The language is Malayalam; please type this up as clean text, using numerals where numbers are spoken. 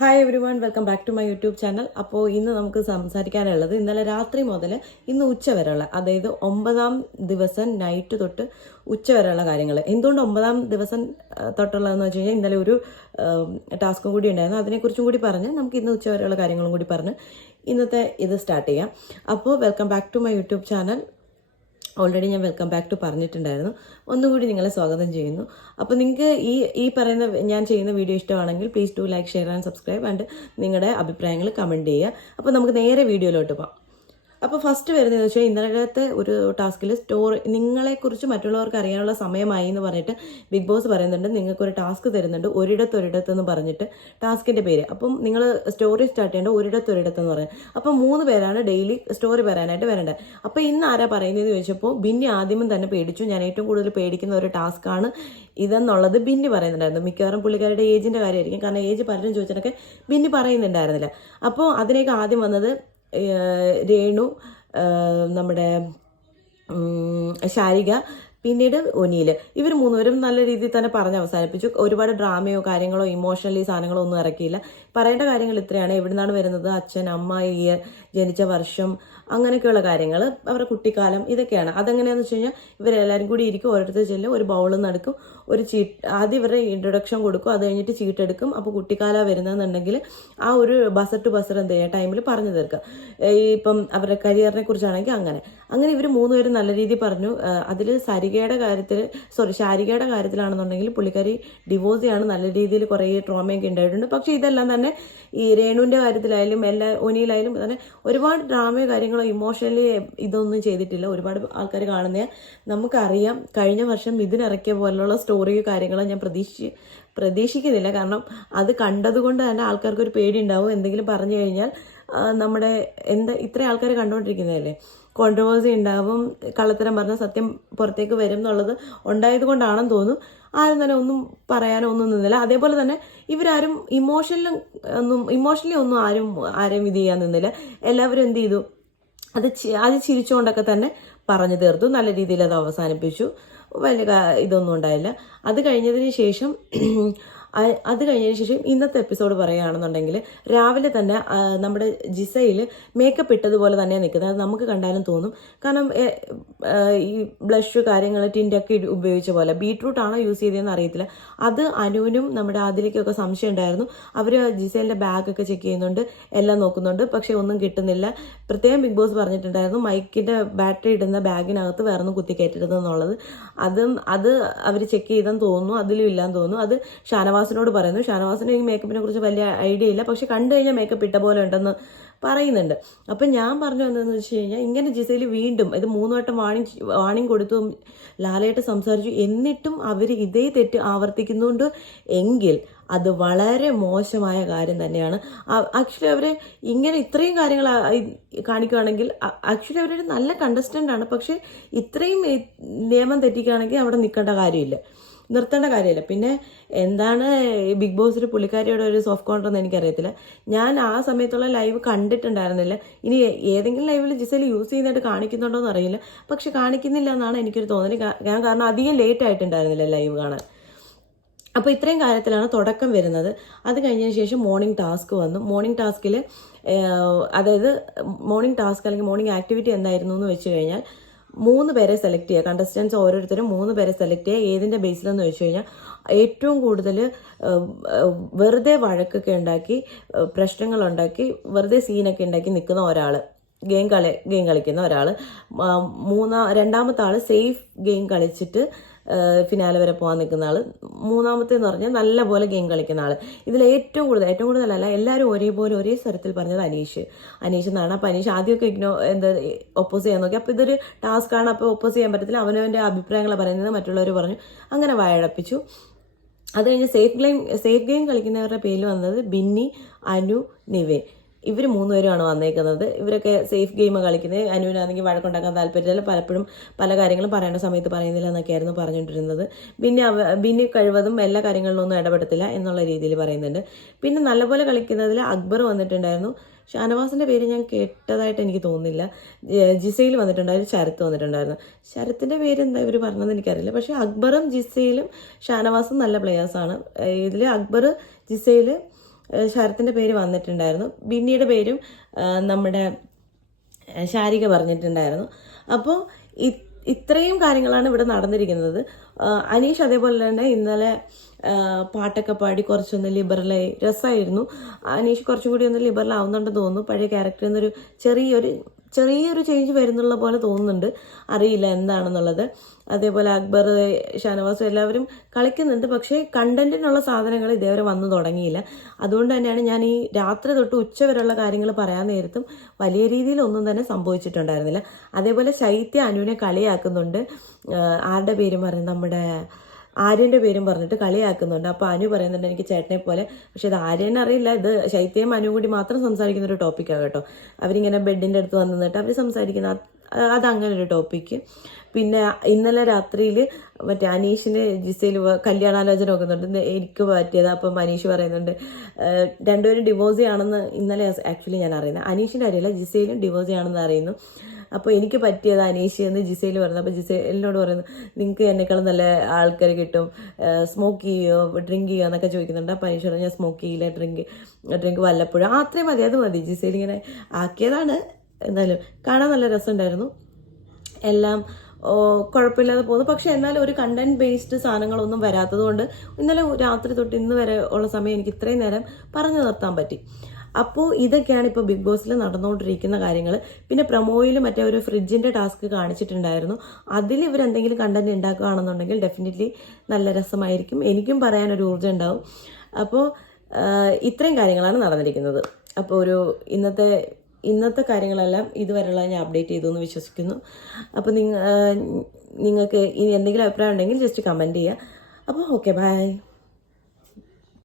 Hi everyone, welcome back to my YouTube channel. അപ്പോൾ ഇന്ന് നമുക്ക് സംസാരിക്കാനുള്ളത് ഇന്നലെ രാത്രി മുതൽ ഇന്ന് ഉച്ച വരെയുള്ള, അതായത് 9ാം ദിവസം നൈറ്റ് തൊട്ട് ഉച്ച വരെയുള്ള കാര്യങ്ങൾ. എന്തുകൊണ്ട് 9ാം ദിവസം തൊട്ടുള്ളതെന്ന് വെച്ച് കഴിഞ്ഞാൽ ഇന്നലെ ഒരു ടാസ്കും കൂടി ഉണ്ടായിരുന്നു. അതിനെക്കുറിച്ചും കൂടി പറഞ്ഞ് നമുക്ക് ഇന്ന് ഉച്ച വരെയുള്ള കാര്യങ്ങളും കൂടി പറഞ്ഞ് ഇന്നത്തെ ഇത് സ്റ്റാർട്ട് ചെയ്യാം. അപ്പോൾ welcome back to my YouTube channel. Already ഞാൻ വെൽക്കം ബാക്ക് ടു പറഞ്ഞിട്ടുണ്ടായിരുന്നു. ഒന്നുകൂടി നിങ്ങളെ സ്വാഗതം ചെയ്യുന്നു. അപ്പോൾ നിങ്ങൾക്ക് ഈ പറയുന്ന ഞാൻ ചെയ്യുന്ന വീഡിയോ ഇഷ്ടമാണെങ്കിൽ please do like, share and subscribe and നിങ്ങളുടെ അഭിപ്രായങ്ങൾ കമൻറ്റ് ചെയ്യുക. അപ്പോൾ നമുക്ക് നേരെ വീഡിയോയിലോട്ട് പോകാം. അപ്പോൾ ഫസ്റ്റ് വരുന്നതെന്ന് വെച്ചാൽ ഇന്നലത്തെ ഒരു ടാസ്കിൽ നിങ്ങളെക്കുറിച്ച് മറ്റുള്ളവർക്ക് അറിയാനുള്ള സമയമായി എന്ന് പറഞ്ഞിട്ട് ബിഗ് ബോസ് പറയുന്നുണ്ട്. നിങ്ങൾക്കൊരു ടാസ്ക് തരുന്നുണ്ട്, ഒരിടത്തൊരിടത്തെന്ന് പറഞ്ഞിട്ട് ടാസ്കിൻ്റെ പേര്. അപ്പം നിങ്ങൾ സ്റ്റോറി സ്റ്റാർട്ട് ചെയ്യേണ്ട ഒരിടത്തൊരിടത്തെന്ന് പറയും. അപ്പം 3 പേരാണ് ഡെയിലി സ്റ്റോറി പറയാനായിട്ട് വരേണ്ടത്. അപ്പോൾ ഇന്ന് ആരാ പറയുന്നതെന്ന് ചോദിച്ചപ്പോൾ ബിന്നി ആദ്യമേ തന്നെ പേടിച്ചു. ഞാൻ ഏറ്റവും കൂടുതൽ പേടിക്കുന്ന ഒരു ടാസ്ക്കാണ് ഇതെന്നുള്ളത് ബിന്നി പറയുന്നുണ്ടായിരുന്നു. മിക്കവാറും പുള്ളിക്കാരുടെ ഏജിൻ്റെ കാര്യമായിരിക്കും, കാരണം ഏജ് പലരും ചോദിച്ചിട്ടൊക്കെ ബിന്നി പറയുന്നുണ്ടായിരുന്നില്ല. അപ്പോൾ അതിനേക്ക് ആദ്യം വന്നത് രേണു, നമ്മുടെ ശാരിക, പിന്നീട് ഒനിയിൽ. ഇവർ 3 പേരും നല്ല രീതിയിൽ തന്നെ പറഞ്ഞ് അവസാനിപ്പിച്ചു. ഒരുപാട് ഡ്രാമയോ കാര്യങ്ങളോ ഇമോഷണലി സാധനങ്ങളോ ഒന്നും ഇറക്കിയില്ല. പറയേണ്ട കാര്യങ്ങൾ ഇത്രയാണ്: എവിടുന്നാണ് വരുന്നത്, അച്ഛൻ, അമ്മ, ഇയർ, ജനിച്ച വർഷം, അങ്ങനെയൊക്കെയുള്ള കാര്യങ്ങൾ, അവരുടെ കുട്ടിക്കാലം, ഇതൊക്കെയാണ്. അതെങ്ങനെയാണെന്ന് വെച്ച് കഴിഞ്ഞാൽ ഇവരെല്ലാവരും കൂടി ഇരിക്കും, ഓരോരുത്തർ ചെല്ലും, ഒരു ബൗളിൽ നടക്കും, ഒരു ആദ്യം ഇവരുടെ ഇൻട്രൊഡക്ഷൻ കൊടുക്കും, അത് കഴിഞ്ഞിട്ട് ചീട്ടെടുക്കും. അപ്പോൾ കുട്ടിക്കാലം വരുന്നതെന്നുണ്ടെങ്കിൽ ആ ഒരു ബസർ ടു ബസർ എന്ത് ചെയ്യുക ടൈമിൽ പറഞ്ഞു തീർക്കുക. ഇപ്പം അവരുടെ കരിയറിനെ കുറിച്ചാണെങ്കിൽ അങ്ങനെ ഇവർ 3 പേരും നല്ല രീതിയിൽ പറഞ്ഞു. അതിൽ ശാരികയുടെ കാര്യത്തിലാണെന്നുണ്ടെങ്കിൽ പുള്ളിക്കാരി ഡിവോഴ്സ് ചെയ്യാണ്. നല്ല രീതിയിൽ കുറേ ട്രോമയൊക്കെ ഉണ്ടായിട്ടുണ്ട്. പക്ഷേ ഇതെല്ലാം തന്നെ ഈ രേണുവിൻ്റെ കാര്യത്തിലായാലും ഒനിയിലായാലും തന്നെ ഒരുപാട് ഡ്രാമയോ കാര്യങ്ങളോ ഇമോഷണലി ഇതൊന്നും ചെയ്തിട്ടില്ല. ഒരുപാട് ആൾക്കാർ കാണുന്ന നമുക്കറിയാം. കഴിഞ്ഞ വർഷം ഇതിനിറക്കിയ പോലുള്ള സ്റ്റോറിയോ കാര്യങ്ങളോ ഞാൻ പ്രതീക്ഷിക്കുന്നില്ല. കാരണം അത് കണ്ടതുകൊണ്ട് തന്നെ ആൾക്കാർക്ക് ഒരു പേടി ഉണ്ടാവും. എന്തെങ്കിലും പറഞ്ഞു കഴിഞ്ഞാൽ നമ്മുടെ ഇത്ര ആൾക്കാർ കണ്ടുകൊണ്ടിരിക്കുന്നതല്ലേ, കോൺട്രവേഴ്സി ഉണ്ടാവും, കള്ളത്തരം പറഞ്ഞ സത്യം പുറത്തേക്ക് വരും എന്നുള്ളത് ഉണ്ടായത് കൊണ്ടാണെന്ന് തോന്നുന്നു. ആരും തന്നെ ഒന്നും പറയാനോ ഒന്നും നിന്നില്ല. അതേപോലെ തന്നെ ഇവരാരും ഇമോഷണലി ഒന്നും ആരും ഇത് ചെയ്യാൻ നിന്നില്ല. എല്ലാവരും എന്ത് ചെയ്തു, അത് ചിരിച്ചുകൊണ്ടൊക്കെ തന്നെ പറഞ്ഞു തീർത്തു. നല്ല രീതിയിൽ അത് അവസാനിപ്പിച്ചു. വലിയ ഇതൊന്നും ഉണ്ടായില്ല. അത് കഴിഞ്ഞതിന് ശേഷം ഇന്നത്തെ എപ്പിസോഡ് പറയുകയാണെന്നുണ്ടെങ്കിൽ രാവിലെ തന്നെ നമ്മുടെ ജിസയിൽ മേക്കപ്പ് ഇട്ടതുപോലെ തന്നെയാണ് നിൽക്കുന്നത്. അത് നമുക്ക് കണ്ടാലും തോന്നും. കാരണം ഈ ബ്ലഷ് കാര്യങ്ങൾ ടിൻ്റൊക്കെ ഉപയോഗിച്ച പോലെ. ബീട്രൂട്ട് ആണോ യൂസ് ചെയ്തതെന്ന് അറിയത്തില്ല. അത് അനുവിനും നമ്മുടെ ആദിലേക്കൊക്കെ സംശയം ഉണ്ടായിരുന്നു. അവർ ജിസയിലിൻ്റെ ബാഗൊക്കെ ചെക്ക് ചെയ്യുന്നുണ്ട്, എല്ലാം നോക്കുന്നുണ്ട്, പക്ഷേ ഒന്നും കിട്ടുന്നില്ല. പ്രത്യേകം ബിഗ് ബോസ് പറഞ്ഞിട്ടുണ്ടായിരുന്നു മൈക്കിൻ്റെ ബാറ്ററി ഇടുന്ന ബാഗിനകത്ത് വേറെ ഒന്നും കുത്തിക്കയറ്റരുതെന്നുള്ളത്. അത് അവർ ചെക്ക് ചെയ്തെന്ന് തോന്നുന്നു. അതിലും ഇല്ലാന്ന് തോന്നുന്നു. അത് ഷാനവാസിനോട് പറയുന്നു. ഷാനവാസിന് ഈ മേക്കപ്പിനെ കുറിച്ച് വലിയ ഐഡിയ ഇല്ല, പക്ഷെ കണ്ടു കഴിഞ്ഞാൽ മേക്കപ്പ് ഇട്ട പോലെ ഉണ്ടെന്ന് പറയുന്നുണ്ട്. അപ്പം ഞാൻ പറഞ്ഞു എന്താണെന്ന് വെച്ച് കഴിഞ്ഞാൽ, ഇങ്ങനെ ജിസയിൽ വീണ്ടും ഇത് 3 വട്ടം വാണിംഗ് കൊടുത്തു, ലാലയായിട്ട് സംസാരിച്ചു, എന്നിട്ടും അവർ ഇതേ തെറ്റ് ആവർത്തിക്കുന്നുണ്ട് എങ്കിൽ അത് വളരെ മോശമായ കാര്യം തന്നെയാണ്. ആക്ച്വലി അവർ ഇങ്ങനെ ഇത്രയും കാര്യങ്ങൾ കാണിക്കുകയാണെങ്കിൽ ആക്ച്വലി അവരൊരു നല്ല കണ്ടസ്റ്റൻ്റ് ആണ്. പക്ഷെ ഇത്രയും നിയമം തെറ്റിക്കുകയാണെങ്കിൽ അവിടെ നിർത്തേണ്ട കാര്യമില്ല. പിന്നെ എന്താണ് ബിഗ് ബോസിൽ പുള്ളിക്കാരിയുടെ ഒരു സോഫ്റ്റ് കോർണർ എന്ന് എനിക്കറിയത്തില്ല. ഞാൻ ആ സമയത്തുള്ള ലൈവ് കണ്ടിട്ടുണ്ടായിരുന്നില്ല. ഇനി ഏതെങ്കിലും ലൈവിൽ ജിസയിൽ യൂസ് ചെയ്യുന്നതായിട്ട് കാണിക്കുന്നുണ്ടോ എന്ന് അറിയില്ല. പക്ഷെ കാണിക്കുന്നില്ല എന്നാണ് എനിക്കൊരു തോന്നൽ. കാരണം അധികം ലേറ്റ് ആയിട്ടുണ്ടായിരുന്നില്ല ലൈവ് കാണാൻ. അപ്പോൾ ഇത്രയും കാര്യത്തിലാണ് തുടക്കം വരുന്നത്. അത് കഴിഞ്ഞതിന് ശേഷം മോർണിംഗ് ടാസ്ക് വന്നു. മോർണിംഗ് ടാസ്കിൽ അതായത് മോർണിംഗ് ടാസ്ക് അല്ലെങ്കിൽ മോർണിംഗ് ആക്ടിവിറ്റി എന്തായിരുന്നു എന്ന് വെച്ച് കഴിഞ്ഞാൽ 3 പേരെ സെലക്ട് ചെയ്യുക. കണ്ടസ്റ്റൻസ് ഓരോരുത്തരും 3 പേരെ സെലക്ട് ചെയ്യുക. ഏതിൻ്റെ ബേസിലെന്ന് വെച്ച് കഴിഞ്ഞാൽ ഏറ്റവും കൂടുതൽ വെറുതെ വഴക്കൊക്കെ ഉണ്ടാക്കി, പ്രശ്നങ്ങളുണ്ടാക്കി, വെറുതെ സീനൊക്കെ ഉണ്ടാക്കി നിൽക്കുന്ന ഒരാൾ, ഗെയിം കളിക്കുന്ന ഒരാൾ. രണ്ടാമത്തെ ആൾ സേഫ് ഗെയിം കളിച്ചിട്ട് ഫിനാലെ വരെ പോകാൻ നിൽക്കുന്ന ആൾ. മൂന്നാമത്തേന്ന് പറഞ്ഞാൽ നല്ലപോലെ ഗെയിം കളിക്കുന്ന ആൾ. ഇതിൽ ഏറ്റവും കൂടുതലല്ല, എല്ലാവരും ഒരേ സ്വരത്തിൽ പറഞ്ഞത് അനീഷ് എന്നാണ്. അപ്പോൾ അനീഷ് ആദ്യമൊക്കെ ഒപ്പോസ് ചെയ്യാൻ നോക്കി. അപ്പോൾ ഇതൊരു ടാസ്ക്കാണ്, അപ്പോൾ ഒപ്പോസ് ചെയ്യാൻ പറ്റത്തില്ല, അവനവൻ്റെ അഭിപ്രായങ്ങൾ പറയുന്നത് മറ്റുള്ളവർ പറഞ്ഞു. അങ്ങനെ വായടപ്പിച്ചു. അത് കഴിഞ്ഞ് സേഫ് ഗെയിം കളിക്കുന്നവരുടെ പേരിൽ വന്നത് ബിന്നി, അനു, നിവേൻ. ഇവർ 3 പേരുമാണ് വന്നേക്കുന്നത്. ഇവരൊക്കെ സേഫ് ഗെയിം കളിക്കുന്നത്. അനുവിനാണെങ്കിൽ വഴക്കുണ്ടാക്കാൻ താല്പര്യമില്ല, പലപ്പോഴും പല കാര്യങ്ങളും പറയേണ്ട സമയത്ത് പറയുന്നില്ല എന്നൊക്കെയായിരുന്നു പറഞ്ഞുകൊണ്ടിരുന്നത്. ബിന്നി കഴിവതും എല്ലാ കാര്യങ്ങളിലൊന്നും ഇടപെടത്തില്ല എന്നുള്ള രീതിയിൽ പറയുന്നുണ്ട്. പിന്നെ നല്ലപോലെ കളിക്കുന്നതിൽ അക്ബർ വന്നിട്ടുണ്ടായിരുന്നു. ഷാനവാസിൻ്റെ പേര് ഞാൻ കേട്ടതായിട്ട് എനിക്ക് തോന്നുന്നില്ല. ജിസയിൽ വന്നിട്ടുണ്ടായിരുന്നു, ശരത്ത് വന്നിട്ടുണ്ടായിരുന്നു. ശരത്തിൻ്റെ പേര് എന്താ ഇവർ പറഞ്ഞതെന്ന് എനിക്കറിയില്ല. പക്ഷേ അക്ബറും ജിസയിലും ഷാനവാസും നല്ല പ്ലെയേഴ്സാണ്. ഇതിൽ അക്ബർ, ജിസയിൽ, ശരത്തിൻ്റെ പേര് വന്നിട്ടുണ്ടായിരുന്നു, ബിന്നിയുടെ പേരും നമ്മുടെ ശാരിക പറഞ്ഞിട്ടുണ്ടായിരുന്നു. അപ്പോൾ ഇത്രയും കാര്യങ്ങളാണ് ഇവിടെ നടന്നിരിക്കുന്നത്. അനീഷ് അതേപോലെ തന്നെ ഇന്നലെ പാട്ടൊക്കെ പാടി കുറച്ചൊന്ന് ലിബറലായി, രസമായിരുന്നു. അനീഷ് കുറച്ചും കൂടി ഒന്ന് ലിബറൽ ആവുന്നുണ്ടെന്ന് തോന്നുന്നു. പഴയ ക്യാരക്ടറിൽ നിന്നൊരു ചെറിയൊരു ചേഞ്ച് വരുന്നുള്ള പോലെ തോന്നുന്നുണ്ട്, അറിയില്ല എന്താണെന്നുള്ളത്. അതേപോലെ അക്ബർ, ഷാനവാസ് എല്ലാവരും കളിക്കുന്നുണ്ട്, പക്ഷേ കണ്ടന്റിനുള്ള സാധനങ്ങൾ ഇതേവരെ വന്നു തുടങ്ങിയില്ല. അതുകൊണ്ട് തന്നെയാണ് ഞാൻ ഈ രാത്രി തൊട്ട് ഉച്ച വരെയുള്ള കാര്യങ്ങൾ പറയാൻ നേരത്തും വലിയ രീതിയിലൊന്നും തന്നെ സംഭവിച്ചിട്ടുണ്ടായിരുന്നില്ല. അതേപോലെ ശൈത്യ അനുവിനെ കളിയാക്കുന്നുണ്ട്, ആരുടെ പേരും പറയും, നമ്മുടെ ആര്യൻ്റെ പേരും പറഞ്ഞിട്ട് കളിയാക്കുന്നുണ്ട്. അപ്പോൾ അനു പറയുന്നുണ്ട് എനിക്ക് ചേട്ടനെ പോലെ, പക്ഷെ ഇത് ആര്യനെ അറിയില്ല, ഇത് ശൈത്യയും അനുവും കൂടി മാത്രം സംസാരിക്കുന്ന ഒരു ടോപ്പിക്കാണ് കേട്ടോ. അവരിങ്ങനെ ബെഡിൻ്റെ അടുത്ത് വന്ന് നിന്നിട്ട് അവർ സംസാരിക്കുന്ന അതങ്ങനെ ഒരു ടോപ്പിക്ക്. പിന്നെ ഇന്നലെ രാത്രിയിൽ മറ്റേ അനീഷിന് ജിസയിൽ കല്യാണാലോചന നോക്കുന്നുണ്ട്, എനിക്ക് പറ്റിയത്. അപ്പം അനീഷ് പറയുന്നുണ്ട് രണ്ടുപേരും ഡിവോഴ്സ് ആണെന്ന് ഇന്നലെ ആക്ച്വലി ഞാൻ അറിയുന്നത്. അനീഷിൻ്റെ അറിയില്ല, ജിസയിലും ഡിവോഴ്സ് ആണെന്ന് അറിയുന്നു. അപ്പോൾ എനിക്ക് പറ്റിയത് അനീഷ് എന്ന് ജിസയിൽ പറയുന്നു. അപ്പോൾ ജിസയിലിനോട് പറയുന്നു നിങ്ങൾക്ക് എന്നെക്കാളും നല്ല ആൾക്കാർ കിട്ടും, സ്മോക്ക് ചെയ്യോ ഡ്രിങ്ക് ചെയ്യോ എന്നൊക്കെ ചോദിക്കുന്നുണ്ട്. അപ്പോൾ അനീഷ് പറഞ്ഞു ഞാൻ സ്മോക്ക് ചെയ്യില്ല, ഡ്രിങ്ക് വല്ലപ്പോഴും, അത്രയും മതി, അത് മതി. ജിസയിൽ ഇങ്ങനെ ആക്കിയതാണ്. എന്തായാലും കാണാൻ നല്ല രസമുണ്ടായിരുന്നു, എല്ലാം കുഴപ്പമില്ലാതെ പോകുന്നു. പക്ഷെ എന്നാലും ഒരു കണ്ടന്റ് ബേസ്ഡ് സാധനങ്ങളൊന്നും വരാത്തത് കൊണ്ട് ഇന്നലെ രാത്രി തൊട്ട് ഇന്ന് വരെ ഉള്ള സമയം എനിക്ക് ഇത്രയും നേരം പറഞ്ഞു നിർത്താൻ പറ്റി. അപ്പോൾ ഇതൊക്കെയാണ് ഇപ്പോൾ ബിഗ് ബോസിൽ നടന്നുകൊണ്ടിരിക്കുന്ന കാര്യങ്ങൾ. പിന്നെ പ്രൊമോയിൽ മറ്റേ ഒരു ഫ്രിഡ്ജിൻ്റെ ടാസ്ക് കാണിച്ചിട്ടുണ്ടായിരുന്നു. അതിൽ ഇവരെന്തെങ്കിലും കണ്ടന്റ് ഉണ്ടാക്കുകയാണെന്നുണ്ടെങ്കിൽ ഡെഫിനറ്റ്ലി നല്ല രസമായിരിക്കും, എനിക്കും പറയാനൊരു ഊർജ്ജം ഉണ്ടാവും. അപ്പോൾ ഇത്രയും കാര്യങ്ങളാണ് നടന്നിരിക്കുന്നത്. അപ്പോൾ ഇന്നത്തെ കാര്യങ്ങളെല്ലാം ഇതുവരെയുള്ള ഞാൻ അപ്ഡേറ്റ് ചെയ്തു എന്ന് വിശ്വസിക്കുന്നു. അപ്പോൾ നിങ്ങൾക്ക് ഇനി എന്തെങ്കിലും അഭിപ്രായം ഉണ്ടെങ്കിൽ ജസ്റ്റ് കമൻറ്റ് ചെയ്യുക. അപ്പോൾ ഓക്കെ, ബൈ.